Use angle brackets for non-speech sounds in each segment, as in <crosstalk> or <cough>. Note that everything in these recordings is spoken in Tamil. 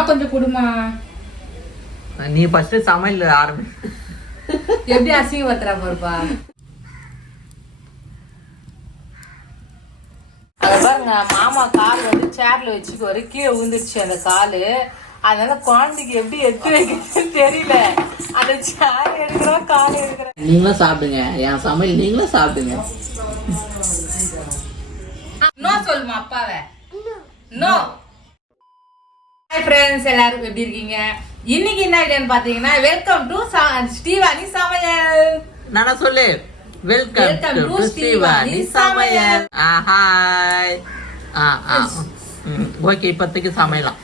அம்மா கொஞ்சம் கொடுமா? நீ ஃபர்ஸ்ட் சமையல் ஆரம்பி எப்படி அசிங்க பத்துறா பாருப்பா பாருங்க மாமா கால் வந்து சேர்ல வச்சுக்குவாரு கீழே விழுந்துருச்சு அந்த காலு. அதனால குழந்தைக்கு எப்படி எடுத்து வைக்கிறதுன்னு தெரியல. அந்த சேர் எடுக்கிறோம் கால் எடுக்கிறோம் நீங்களும் சாப்பிடுங்க. என் சமையல் நீங்களும் சாப்பிடுங்க. நோ சொல்லுமா அப்பாவை. நோ ஹாய் ஃப்ரெண்ட்ஸ் எல்லாரும் எப்படி இருக்கீங்க? இன்னைக்கு என்ன ஐடியான்னு பாத்தீங்கன்னா வெல்கம் டு ஸ்ரீவாணி சமையல். நானா சொல்லு. வெல்கம் Welcome டு ஸ்ரீவாணி சமையல். ஹாய் ஓகே இப்போதைக்கு சமையலாம்.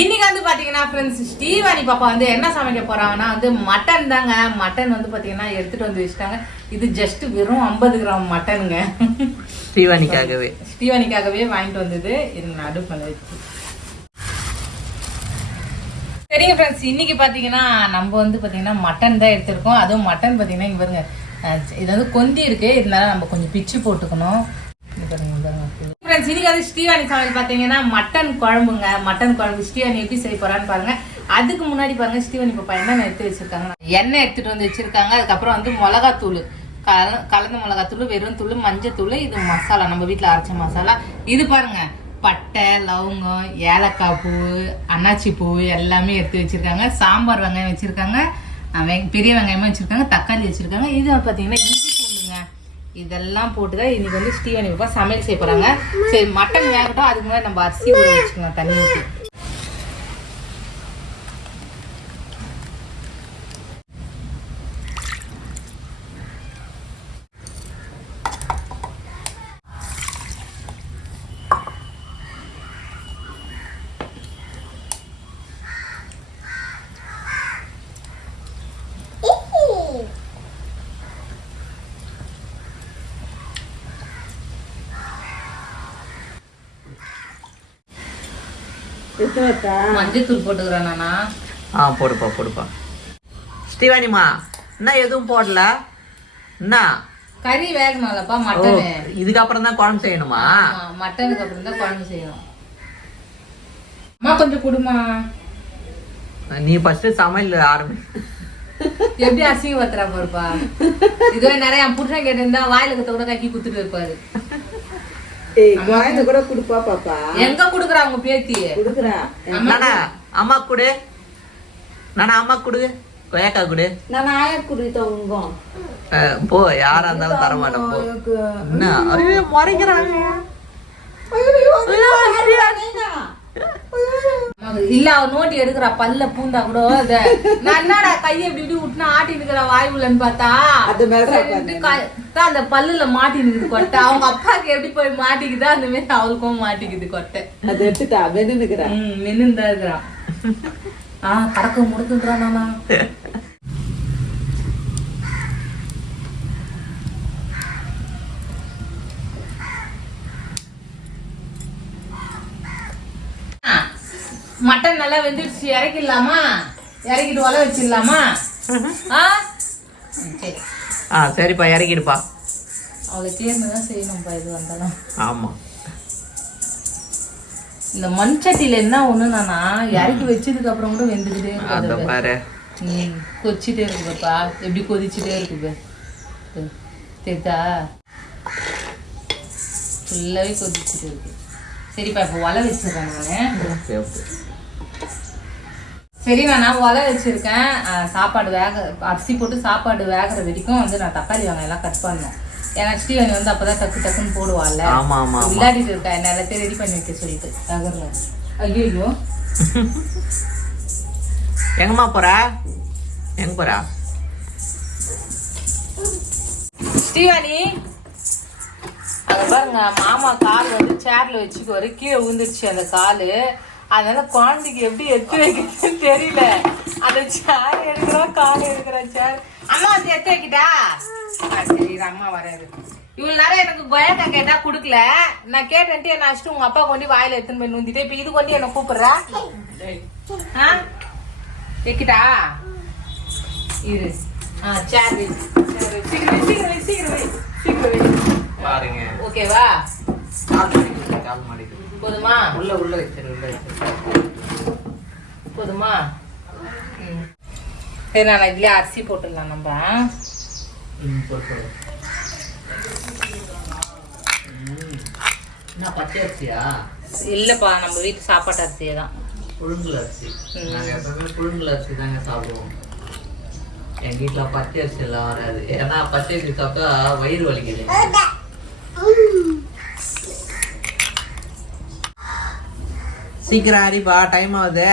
இன்னைக்கு வந்து பாத்தீங்கன்னா ஃப்ரெண்ட்ஸ் ஸ்ரீவாணி பாப்பா வந்து என்ன சமைக்க போறாங்கன்னா வந்து மட்டன் தாங்க. மட்டன் வந்து பாத்தீங்கன்னா எடுத்துட்டு வந்து வச்சுட்டாங்க. இது ஜஸ்ட் வெறும் 50 கிராம் மட்டனுங்க ஸ்ரீவாணிக்காகவே. ஸ்ரீவாணிக்காகவே வாங்கிட்டு வந்தது. இது நான் அடுப்பில் வச்சு சரிங்க ஃப்ரெண்ட்ஸ் இன்னைக்கு பார்த்தீங்கன்னா நம்ம வந்து பார்த்தீங்கன்னா மட்டன் தான் எடுத்திருக்கோம். அதுவும் மட்டன் பார்த்தீங்கன்னா இங்கே பாருங்க இது வந்து கொந்தி இருக்கு. இருந்தாலும் நம்ம கொஞ்சம் பிச்சு போட்டுக்கணும். ஃப்ரெண்ட்ஸ் இன்னைக்கு வந்து ஸ்ரீவாணி சமையல் பார்த்தீங்கன்னா மட்டன் குழம்புங்க. மட்டன் குழம்பு ஸ்ரீவாணி எப்படி செய்ய போறான்னு பாருங்க. அதுக்கு முன்னாடி பாருங்க ஸ்ரீவாணி பாப்பா என்ன எடுத்து வச்சிருக்காங்க? எண்ணெய் எடுத்துட்டு வந்து வச்சிருக்காங்க. அதுக்கப்புறம் வந்து மிளகாத்தூள். கல கலந்த மிளகாத்தூள் வெறும் தூள் மஞ்சத்தூள் இது மசாலா. நம்ம வீட்டில் அரைச்ச மசாலா. இது பாருங்க பட்டை லவங்கம் ஏலக்காய் பூ அன்னாச்சி பூ எல்லாமே எடுத்து வச்சுருக்காங்க. சாம்பார் வெங்காயம் வச்சுருக்காங்க. பெரிய வெங்காயமாக வச்சுருக்காங்க. தக்காளி வச்சுருக்காங்க. இது பார்த்தீங்கன்னா இஞ்சி பூண்டுங்க. இதெல்லாம் போட்டு தான் இன்றைக்கி வந்து ஸ்டீவன் இப்போ சமையல் செய்ய போகிறாங்க சரி மட்டன் வேகட்டும். அதுக்கு முன்னாடி நம்ம அரிசி ஊற வச்சுக்கலாம். தண்ணி ஊற்றி மஞ்சத்தூள் போட்டுக்கிறேன் நானா. ஆ போடுப்பா போடுப்பா. ஸ்ரீவாணிமா என்ன எதுவும் போடல? என்ன கறி வேகணும்லப்பா மட்டனு இதுக்கப்புறம் தான் குழம்பு செய்யணுமா? மட்டனுக்கு அப்புறம் தான் குழம்பு செய்யணும். அம்மா கொஞ்சம் கொடுமா நீ ஃபர்ஸ்ட் சமையல் ஆரம்பி. எப்படி அசிங்க பத்துறா பாருப்பா. இதுவே நிறைய புருஷன் கேட்டிருந்தா வாயில கத்த கூட கக்கி குத்துட்டு இருப்பாரு. ஏய் குழந்தை கூட கொடுப்பா பாப்பா. எங்க குடுக்குறா உங்க பேத்தி? கொடுக்குறேன் நானா அம்மா கொடு. நானா அம்மா கொடு. கொயக்கா கொடு. நான் ஆயா போ யாரா இருந்தாலும் தர மாட்டேன் போ என்ன முறைக்கிறாங்க. இல்ல அவ நோட்டி எடுக்கிறா பல்ல பூந்தா கூட அத நான் என்னடா கையை இப்படி இப்படி விட்டுனா ஆட்டி இருக்கிற வாய் உள்ளன்னு பார்த்தா? தான் அந்த பல்லுல மாட்டி நிக்குது கொட்டை. அவங்க அப்பாக்கு எப்படி போய் மாட்டிக்குதோ அந்த மாதிரி அவளுக்கும் மாட்டிக்குது கொட்டை. அது எடுத்துட்டா மெனுக்கிறேன் ம் நின்னுந்தா இருக்கிறான் ஆ கடக்க முடுக்குன்றான் நானா ஆ, மட்டன் நல்லா வெந்துடுச்சு இறக்கிடலாமா? இறக்கிட்டு ஒலை வச்சிடலாமா? ஆ? சரி. ஆ சரிப்பா இறக்கிடுப்பா. அவளை தேர்ந்து தான் செய்யணும்ப்பா இது வந்தாலும். ஆமா. இந்த மண் சட்டியில என்ன ஒண்ணுனா இறக்கி வச்சதுக்கு அப்புறம் கூட வெந்துக்கிட்டே அந்த இருக்குது பாரு. கொச்சிட்டே இருக்குப்பா எப்படி கொதிச்சுட்டே இருக்குது தெரிதா? ஃபுல்லாகவே கொதிச்சுட்டு இருக்கு. சரிப்பா இப்போ ஒலை வச்சிடுறேன் நான். Okay okay. சரி நான் ஒலை வச்சிருக்கேன். சாப்பாடு வேக அரிசி போட்டு சாப்பாடு வேகிற வரைக்கும் வந்து நான் தக்காளி வெங்காயம் எல்லாம் கட் பண்ணேன் ஏன்னா ஸ்ரீவனி வந்து அப்பதான் டக்கு டக்குன்னு போடுவாள்ல. விளையாடிட்டு இருக்கா? என்ன எல்லாத்தையும் ரெடி பண்ணி வைக்க சொல்லிட்டு தகர்ல ஐயோ <laughs> எங்கம்மா போற? எங்க போற? ஸ்ரீவாணி. அங்க பாருங்க மாமா கால் வந்து சேர்ல வச்சுக்குவாரு. கீழே விழுந்துருச்சு அந்த காலு. அதனால குழந்தைக்கு எப்படி எடுத்து வைக்கிறதுன்னு தெரியல. அந்த சேர் எடுக்கிறோம் கால் எடுக்கிற சேர் அம்மா வந்து எடுத்து வைக்கிட்டா? சரி அம்மா வராரு இவ்வளவு நேரம் எனக்கு கொயக்கா கேட்டா குடுக்கல. நான் கேட்டேன்ட்டு என்ன அடிச்சுட்டு உங்க அப்பா கொண்டு வாயில எடுத்துன்னு போய் நுந்திட்டு இப்ப இது கொண்டு என்ன கூப்பிடுறா? வைக்கிட்டா? இரு. ஆ சேர். சீக்கிரம் சீக்கிரம் சீக்கிரம் சீக்கிரம். பாருங்க. ஓகேவா கால் மாடிக்கு கால் மாடிக்கு போதுமா? உள்ள உள்ள வச்சிரு உள்ள வச்சிரு. போதுமா? ம். சரி நான் இதுலயே அரிசி போட்டுடலாம் நம்ம. என்ன பச்சை அரிசியா? இல்லப்பா நம்ம வீட்டு சாப்பாட்டு அரிசியே தான். புழுங்கல் அரிசி. ம். நாங்கள் எப்பவுமே புழுங்கல் அரிசி தாங்க சாப்பிடுவோம். எங்க வீட்டில் பச்சை அரிசி எல்லாம் வராது. ஏன்னா பச்சை அரிசி சாப்பிட்டா வயிறு வலிக்குது. சீக்கிரம் அரிப்பா டைம் ஆகுது.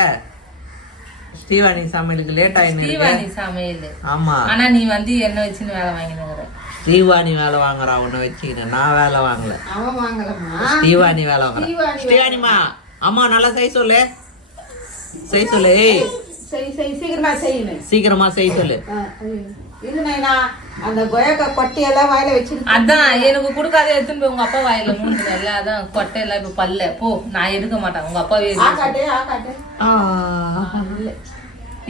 ஸ்ரீவாணி சமையலுக்கு லேட் ஸ்ரீவாணி சமையல். ஆமா. ஆனா நீ வந்து என்ன வச்சுன்னு வேலை வாங்கினுங்கிற. ஸ்ரீவாணி வேலை வாங்குறா உன்னை வச்சுக்கினேன். நான் வேலை வாங்கல. அவன் வாங்கலம்மா. ஸ்ரீவாணி வேலை வாங்குறேன் ஸ்ரீவாணி ஸ்ரீவாணிமா அம்மா நல்லா செய் சொல்லு. செய் சொல்லு ஏய். சரி சரி சீக்கிரமா செய்யணும் சீக்கிரமா செய் சொல்லு. இது நைனா அந்த கொயக்கா கொட்டையெல்லாம் வாயில வச்சிருக்கேன். அதான் எனக்கு கொடுக்காத எடுத்துன்னு போய் உங்க அப்பா வாயில மூணுல இல்ல அதான் கொட்டை எல்லாம் இப்ப பல்ல. போ நான் எடுக்க மாட்டேன். உங்க அப்பாவே.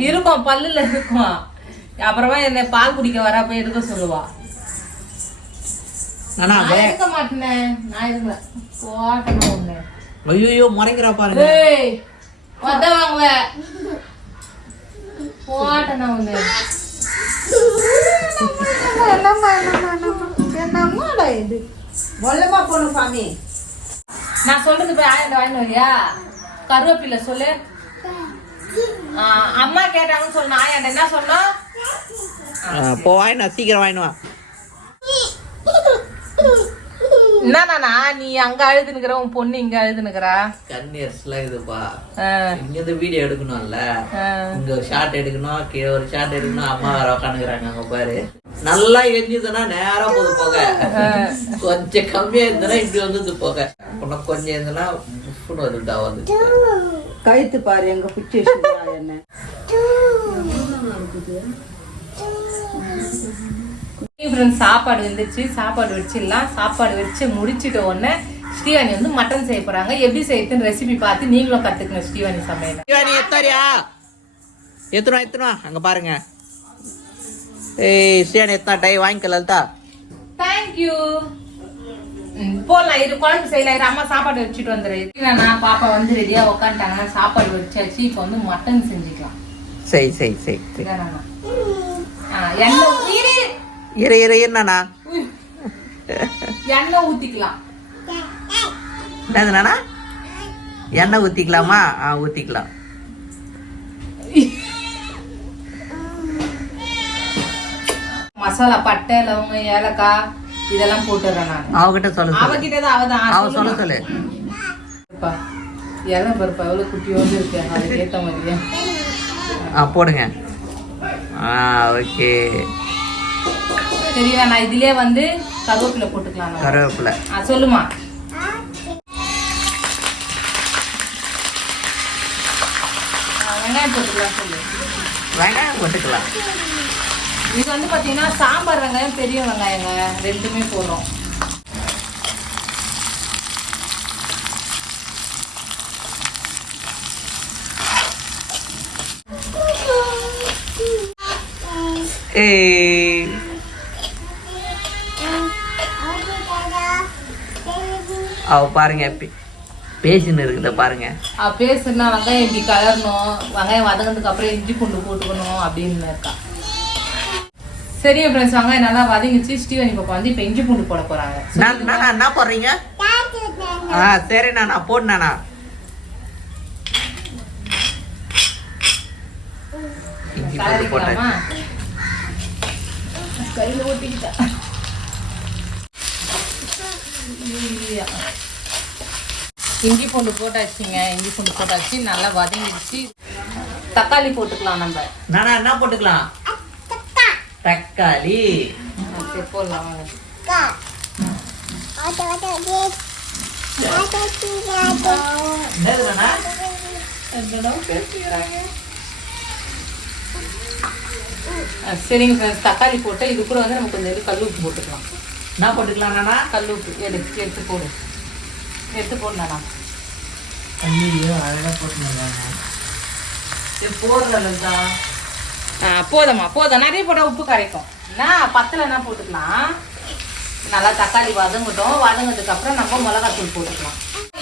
இருக்கும் பல்லுல இருக்கும். அப்புறமா என்ன பால் குடிக்க வரப்ப எடுக்க சொல்லுவா. நான் எடுக்க மாட்டேனே. நான் எடுக்கல. போட்டணும் ஒண்ணு ஐயோ முறைக்கிறா பாருங்க. ஏய் வத வாங்குவ போட்டணும் ஒண்ணு இது. மொல்லமா போகணும் சாமி. நான் சொல்றது போய் ஆயிரம் வாங்கிட்டு வரியா? கருவேப்பிலை சொல்லு. அம்மா கேட்டாங்கன்னு சொன்ன ஆயாண்ட என்ன சொன்னோம்? போ வாயினா சீக்கிரம் வாயினுவா என்னண்ணா நீ அங்க அழுதுனுக்குற உன் பொண்ணு இங்க அழுதுனுக்குறா? கண்ணீர்ஸ்லாம் இதுப்பா. இங்க இருந்து வீடியோ எடுக்கணும்ல. இங்க ஒரு ஷாட் எடுக்கணும் கீழே ஒரு ஷாட் எடுக்கணும் அம்மா வேற உட்காந்துக்கிறாங்க அங்க பாரு. நல்லா எரிஞ்சுதுன்னா நேரா போகுது போக. கொஞ்சம் கம்மியா இருந்ததுன்னா இப்படி வந்தது போக. உனக்கு கொஞ்சம் இருந்ததுன்னா புஷ்னு வந்துட்டா வந்து. கழுத்து பாரு எங்க பிடிச்சி என்ன? ஃப்ரெண்ட்ஸ் சாப்பாடு வந்துச்சு சாப்பாடு வச்சிடலாம். சாப்பாடு வச்சு முடிச்சிட்ட உடனே ஸ்ரீவாணி வந்து மட்டன் செய்ய போறாங்க. எப்படி செய்யறதுன்னு ரெசிபி பார்த்து நீங்களும் கத்துக்கங்க ஸ்ரீவாணி சமையல. நீ எத்தாரியா? எத்தணும் எத்தணும் அங்க பாருங்க. ஏய் ஸ்ரீயானி எத்தா டை வாங்கிக்க லலிதா? தேங்க்யூ போடலாம். இரு குழம்பு செய்யலாம். இரு அம்மா சாப்பாடு வச்சுட்டு வந்துடுறேன் நான் பாப்பா வந்து ரெடியா உட்காந்துட்டாங்கன்னா சாப்பாடு வச்சாச்சு. இப்போ வந்து மட்டன் செஞ்சுக்கலாம். சரி சரி சரி சரி. எண்ணெய் இரு. இரு இருண்ணா எண்ணெய் ஊத்திக்கலாம். என்னது நானா எண்ணெய் ஊத்திக்கலாமா? ஆ ஊத்திக்கலாம். <laughs> மசாலா பட்டை லவங்கம் ஏலக்காய் இதெல்லாம் போட்டுறேன் நான். அவகிட்ட சொல்ல அவகிட்ட தான் அவதான் அவ சொல்ல சொல்லு. இலை பருப்பா எவ்வளவு குட்டியோண்டு இருக்கு அதுக்கு ஏத்த மாதிரியே. ஆ போடுங்க. ஆ ஓகே. சரியா நான் இதுலயே வந்து கருவேப்பிலை போட்டுக்கலாம். கருவேப்பிலை. ஆ சொல்லுமா? வெங்காயம் போட்டுக்கலாம் சொல்லு. வெங்காயம் போட்டுக்கலாம். இது வந்து பாத்தீங்கன்னா சாம்பார் வெங்காயம் பெரிய வெங்காயங்க. ரெண்டுமே போடுறோம் அவ பாருங்க பே- பேசின்னு இருக்குத பாருங்க. பேசுனா வெங்காயம் இப்படி கலரணும் வெங்காயம் வதங்கினதுக்கு அப்புறம் இஞ்சி பூண்டு போட்டுக்கணும் அப்படின்னு இருக்கா. சரி ஃப்ரெண்ட்ஸ் வெங்காயம் நல்லா வதங்கிச்சு. ஸ்டீவன் இப்போ வந்து இப்போ இஞ்சி பூண்டு போட போறாங்க. நான் என்ன போடுறீங்க? ஆ சரி நானா போடுனாண்ணா இஞ்சி போட்டு கலரிக்கலாமா போட்டாச்சு. கையில் ஊட்டிக்கிட்டா இஞ்சி பூண்டு போட்டாச்சுங்க. இஞ்சி பூண்டு போட்டாச்சு. நல்லா வதங்கிடுச்சு. தக்காளி போட்டுக்கலாம் நம்ம. நானா என்ன போட்டுக்கலாம்? தக்காளி. சரிங்க ஃப்ரெண்ட்ஸ் தக்காளி போட்டு இது கூட வந்து நம்ம கொஞ்சம் கல் உப்பு போட்டுக்கலாம். என்ன போட்டுக்கலாம் நானா? கல் உப்பு. எடுத்து எடுத்து போடு. எடுத்து போடலாம் ஐயோ அழகா போட்டுருந்தாங்க சரி போடுறேன் லலிதா ஆ போதும்மா போதும். நிறைய போட்டால் உப்பு கரைக்கும். என்ன பத்தலைன்னா போட்டுக்கலாம்? நல்லா தக்காளி வதங்கட்டும். வதங்கினதுக்கு அப்புறம் நம்ம மிளகாத்தூள் போட்டுக்கலாம்.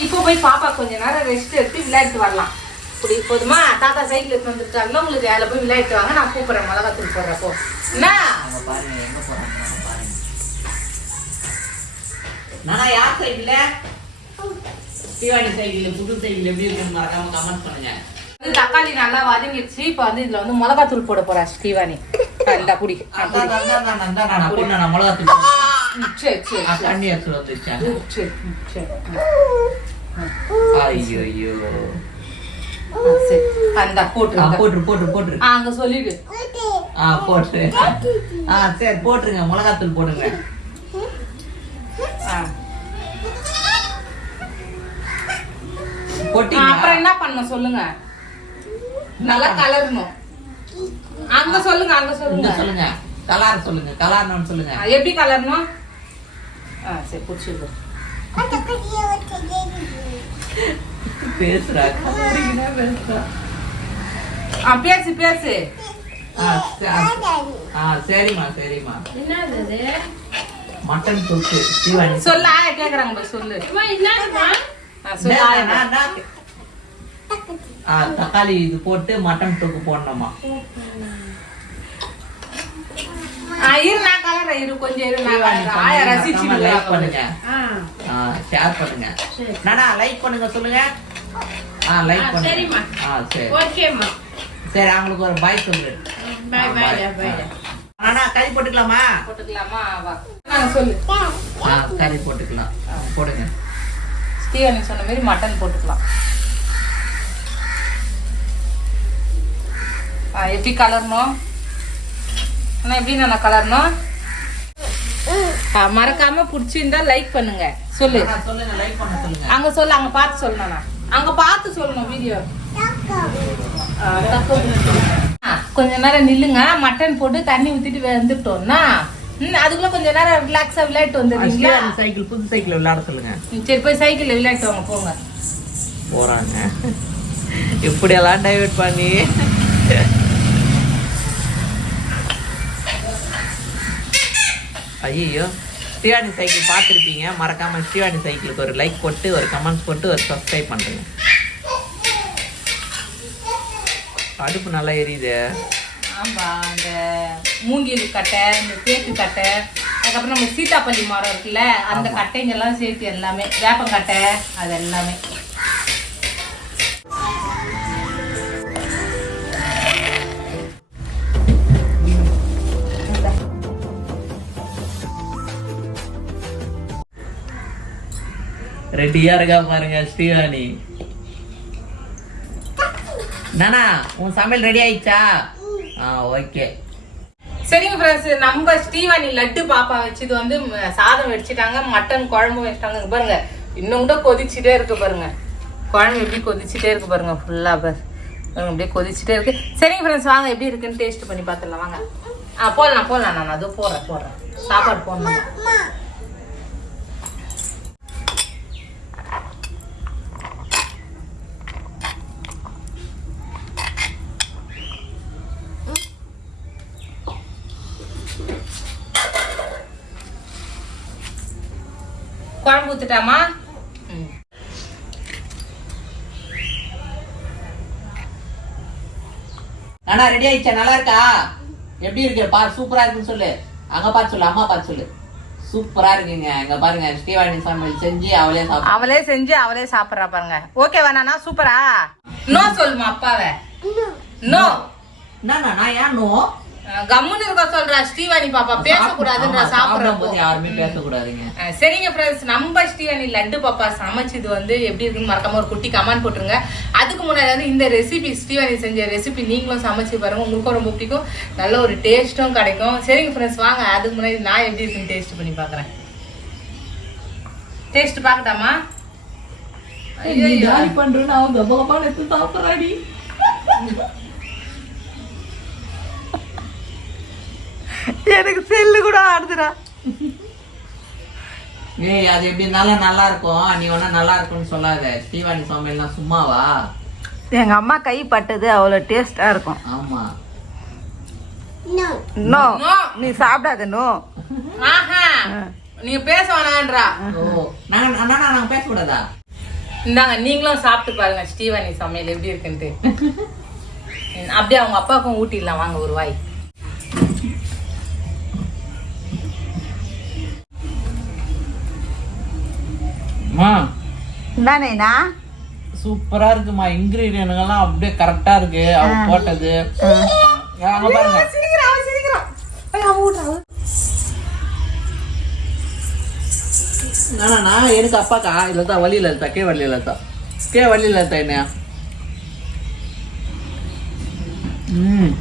இப்போ போய் பாப்பா கொஞ்ச நேரம் ரெஸ்ட் எடுத்து விளையாட்டு வரலாம். இப்படி போதுமா? தாத்தா சைக்கிள் எடுத்து வந்துருக்காங்களோ உங்களுக்கு அதில் போய் விளையாட்டு வாங்க. நான் கூப்பிட்றேன் மிளகாத்தூள் போடுறப்போ. என்ன? அவங்க பாருங்க எங்க போறாங்க? பாருங்க. நானா யார் சைக்கிள் தீவாளி சைக்கிள் புது சைக்கிள் எப்படி இருக்குன்னு மறக்காம கமெண்ட் பண்ணுங்க. தக்காளி நல்லா வதங்கிடுச்சு. இப்போ வந்து இதுல வந்து மிளகாத்தூள் போட போறா ஸ்ரீவாணி. இந்தா ஆ, அந்தா, போட்டு போட்டு போட்டுரு ஆ, அங்க சொல்லிடு. ஆ போட்டுரு. ஆ சரி போட்டுருங்க. மிளகாத்தூள் போடுங்க. போட்டீங்களா? அப்புறம் என்ன பண்ணணும் சொல்லுங்க. நல்லா கலரணும். அங்க சொல்லுங்க அங்க சொல்லுங்க. சொல்லுங்க. கலார் சொல்லுங்க. கலார்னு சொல்லுங்க. எப்படி கலரணும்? ஆ சரி பிடிச்சிருக்கு பேசுறா. ஆ பேசு பேசு. ஆ, ச- ஆ சரிம்மா சரிம்மா. மட்டன் தொக்கு சொல்ல ஆயா கேக்குறாங்க போய் சொல்லு ஆ, சொல்லு நான், ஆயா. நான், நான். ஆ, தக்காளி இது போட்டு மட்டன் தொக்கு போடணுமா? ஆ, இரு நான் கலரேன் இரு கொஞ்சம் இரு நான் தீவாளி கலரேன். ஆயா ரசிச்சு லைக் பண்ணுங்க. ஷேர் பண்ணுங்க. நானா லைக் பண்ணுங்க சொல்லுங்க. ஆ லைக் பண்ணுங்க. சரிம்மா. ஆ சரி. ஓகேம்மா. சரி அவங்களுக்கு ஒரு பாய் சொல்லு. பாய் பாய் பாய் ஆனா கறி போட்டுக்கலாமா? போட்டுக்கலாமா? வா. நாங்க சொல்லு. ஆ கறி போட்டுக்கலாம். போடுங்க. ஸ்டீவன் சொன்ன மாதிரி மட்டன் போட்டுக்கலாம். எப்படி கலரணும் அண்ணா எப்படி நான் கலரணும் மறக்காம பிடிச்சிருந்தா லைக் பண்ணுங்க. சொல்லு. அங்க சொல்லு அங்க பார்த்து சொல்லணும் அங்க பார்த்து சொல்லணும் வீடியோ கொஞ்ச நேரம் நில்லுங்க. மட்டன் போட்டு தண்ணி ஊத்திட்டு வெந்துட்டோம்னா அதுக்குள்ள கொஞ்ச நேரம் ரிலாக்ஸா விளையாட்டு வந்துடுறீங்களா? சைக்கிள் புது சைக்கிள் விளையாட சொல்லுங்க. சரி போய் சைக்கிள்ல விளையாட்டு வாங்க போங்க. போறாங்க. இப்படியெல்லாம் டைவர்ட் பண்ணி? ஐயோ ஸ்ரீவாணி சைக்கிள் பார்த்துருப்பீங்க. மறக்காம ஸ்ரீவாணி சைக்கிளுக்கு ஒரு லைக் போட்டு ஒரு கமெண்ட்ஸ் போட்டு ஒரு சப்ஸ்கிரைப் பண்ணுங்க அடுப்பு நல்லா எரியுது. ஆமா இந்த மூங்கில் கட்டை இந்த தேக்கு கட்டை அதுக்கப்புறம் நம்ம சீத்தாப்பள்ளி மரம் இருக்குல்ல அந்த கட்டைங்கெல்லாம் சேர்த்து எல்லாமே வேப்பங்கட்டை அது எல்லாமே ரெடியா இருக்கா பாருங்க ஸ்ரீவாணி நானா உன் சமையல் ரெடி ஆயிடுச்சா? ஆ ஓகே சரிங்க ஃப்ரெண்ட்ஸ் நம்ம ஸ்ரீவாணி லட்டு பாப்பா வச்சது வந்து சாதம் வச்சுட்டாங்க மட்டன் குழம்பு வச்சிட்டாங்க. பாருங்க இன்னும் கூட கொதிச்சுட்டே இருக்கு பாருங்க. குழம்பு எப்படி கொதிச்சுட்டே இருக்கு பாருங்க ஃபுல்லா பாரு. அப்படியே கொதிச்சுட்டே இருக்கு. சரிங்க ஃப்ரெண்ட்ஸ் வாங்க எப்படி இருக்குன்னு டேஸ்ட் பண்ணி பார்த்துடலாம். வாங்க. ஆ போடலாம் போடலாம் நான் அதுவும் போடுறேன் போடுறேன். சாப்பாடு போடணும்? குழம்பு ஊத்துட்டாமா? நானா ரெடி ஆயிடுச்சா? நல்லா இருக்கா? எப்படி இருக்கு? பா சூப்பரா இருக்குன்னு சொல்லு. அங்க பார்த்து சொல்லு அம்மா பார்த்து சொல்லு. சூப்பரா இருக்குங்க. இங்க பாருங்க ஸ்ரீவாணி சமையல் செஞ்சு அவளே சாப்பிடு அவளே செஞ்சு அவளே சாப்பிட்றா பாருங்க. ஓகேவா நானா சூப்பரா நோ சொல்லுமா அப்பாவை. நோ நானா நான் ஏன் நோ கம்முன்னு இருக்க சொல்றா ஸ்ரீவாணி பாப்பா பேசக்கூடாதுன்ற சாப்பிடுறப்போ யாருமே பேசக்கூடாதுங்க. சரிங்க ஃப்ரெண்ட்ஸ் நம்ம ஸ்ரீவாணி லட்டு பாப்பா சமைச்சது வந்து எப்படி இருக்குன்னு மறக்காம ஒரு குட்டி கமெண்ட் போட்டுருங்க. அதுக்கு முன்னாடி வந்து இந்த ரெசிபி ஸ்ரீவாணி செஞ்ச ரெசிபி நீங்களும் சமைச்சு பாருங்க. உங்களுக்கும் ரொம்ப பிடிக்கும். நல்ல ஒரு டேஸ்ட்டும் கிடைக்கும். சரிங்க ஃப்ரெண்ட்ஸ் வாங்க. அதுக்கு முன்னாடி நான் எப்படி இருக்குன்னு டேஸ்ட் பண்ணி பார்க்குறேன். டேஸ்ட் பார்க்கட்டாமா? ஐயோ பண்றேன்னு அவங்க கபகபா எடுத்து சாப்பிட்றாடி. எனக்கு செல்லு கூட ஆடுதுடா. ஏய் அது எப்படி இருந்தாலும் நல்லா இருக்கும் நீ ஒன்னும் நல்லா இருக்கும்னு சொல்லாத. ஸ்ரீவாணி சமையல்லாம் சும்மாவா? எங்க அம்மா கை பட்டது அவ்வளவு டேஸ்டா இருக்கும். ஆமா. நோ நோ நீ சாப்பிடாத நோ ஆஹா. நீங்க பேச வேணான்றா. நாங்க நானா நாங்க பேசக்கூடாதா இந்தாங்க நீங்களும் சாப்பிட்டு பாருங்க ஸ்ரீவாணி சமையல் எப்படி இருக்குன்ட்டு. அப்படியே அவங்க அப்பாவுக்கும் ஊட்டிடலாம். வாங்க ஒரு வாய். அம்மா என்னண்ணா சூப்பரா இருக்குமா இன்கிரீடியன்ட்லாம் அப்படியே கரெக்டா இருக்கு. அவங்க போட்டது. அங்க பாருங்க. சிரிக்கிறான் சிரிக்கிறான் அவன் விட்றான் நானா எனக்கு அப்பாக்கா இல்லத்தா வழி இல்லத்தா கே வழி இல்லத்தா கே வழி இல்லத்தா என்ன ம்.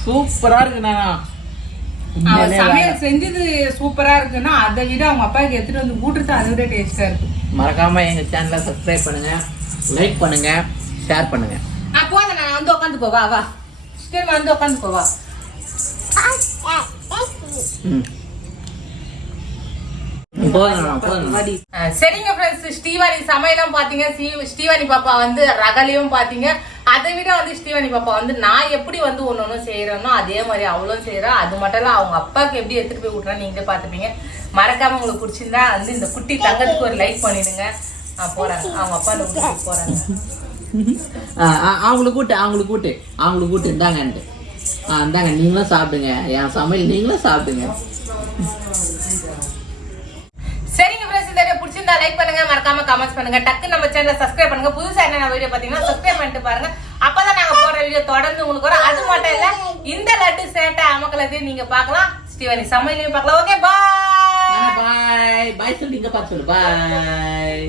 சூப்பரா இருக்கு நானா. அவன் சமையல் செஞ்சது சூப்பரா இருக்குன்னா அதை விட அவங்க அப்பாவுக்கு எடுத்துட்டு வந்து ஊட்டுறது அதை விட டேஸ்டா இருக்கு மறக்காம எங்க சேனலை சப்ஸ்கிரைப் பண்ணுங்க லைக் பண்ணுங்க ஷேர் பண்ணுங்க. நான் போதும் நான் வந்து உட்காந்து போவா வா சரி வந்து உட்காந்து போவா ம். சரிங்க ஃப்ரெண்ட்ஸ் ஸ்ரீவாணி சமையலும் பாத்தீங்க. ஸ்ரீ- ஸ்ரீவாணி பாப்பா வந்து ரகலையும் பாத்தீங்க. அதை விட வந்து ஸ்ரீவாணி பாப்பா வந்து நான் எப்படி வந்து ஒன்று ஒன்று செய்யறேனோ அதே மாதிரி அவளும் செய்யறா அது மட்டும் இல்ல அவங்க அப்பாவுக்கு எப்படி எடுத்துட்டு போய் விட்றா நீங்களே பார்த்துப்பீங்க மறக்காம உங்களுக்கு பிடிச்சிருந்தா வந்து இந்த குட்டி தங்கத்துக்கு ஒரு லைக் பண்ணிடுங்க. நான் போறாங்க. அவங்க அப்பா அந்த வீட்டுக்கு ஆ, அவங்களுக்கு கூட்டு அவங்களுக்கு கூட்டு அவங்களுக்கு கூட்டு இந்தாங்கன்ட்டு ஆ இந்தாங்க நீங்களும் சாப்பிடுங்க. என் சமையல் நீங்களும் சாப்பிடுங்க. கமெண்ட்ஸ் பண்ணுங்க. டக்கு நம்ம சேனலை சப்ஸ்கிரைப் பண்ணுங்க. புதுசா என்ன வீடியோ பாத்தீங்கன்னா சப்ஸ்கிரைப் பண்ணிட்டு பாருங்க. அப்பதான் நாங்க போற வீடியோ தொடர்ந்து உங்களுக்கு வரும். அது மட்டும் இல்ல இந்த லட்டு சேட்டை அமக்கலத்தையும் நீங்க பாக்கலாம் ஸ்ரீவாணி சமையலையும் பார்க்கலாம். ஓகே பாய் பாய் பாய் சொல்லி இங்க சொல்லு. பாய்